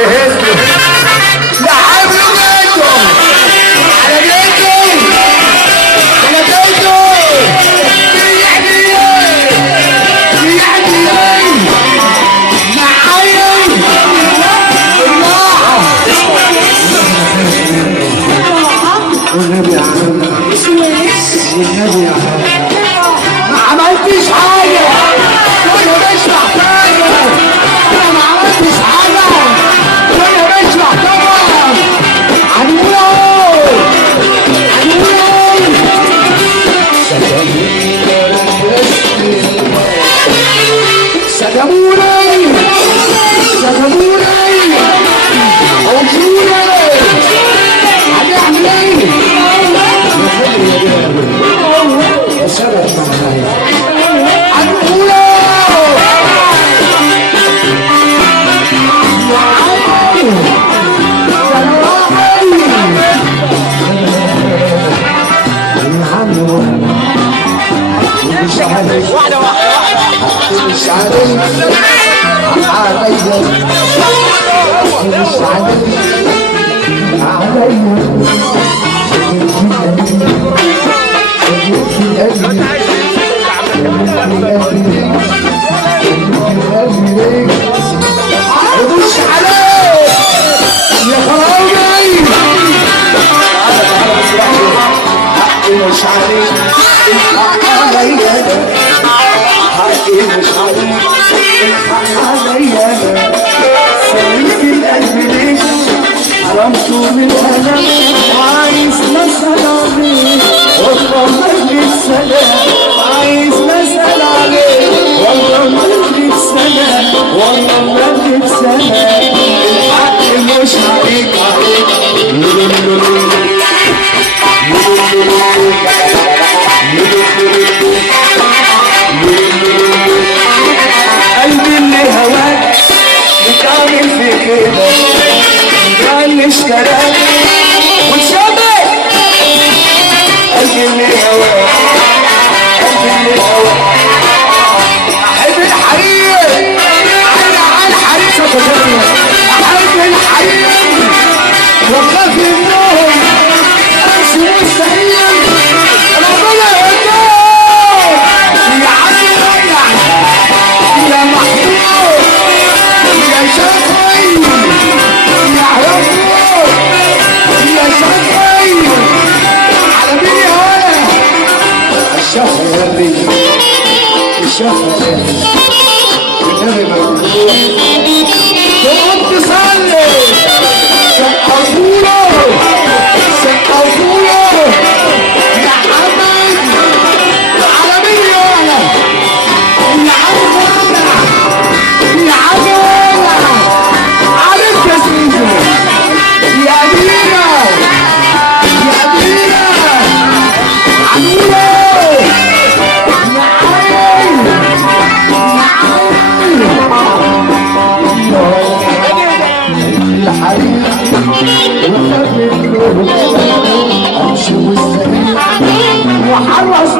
تهزه لعبوا بيته على بيته على بيته يعني ايه يعني ايه معايا والنبي يا عم والنبي يا عم ما عملتش حاجة وانا بشرح حاجة انا ما عملتش حاجة وانا بشرح طبعا هنقول سجموني وجوني هنعمل ايه يا سبب معايا هنقول واحدة مش عليك عليا مش قلبي اللي هواك بتعمل في كده يعني اشتراك وتشابك قلبي اللي هواك قلبي اللي هواك احب الحرير على الحرير احب الحرير وخاف منهم امشي مستحيل ربنا يهداك يا عم ريح يا محمود يا شافعي يا عرفور يا شافعي على مين هلا الشافعي الشافعي النبي مجنون تقوم تصلي سقفوله يا حمد على مين هلا يا عم يا عم عليك يا سيدي يا أميرة يا أميرة عمولة وحرص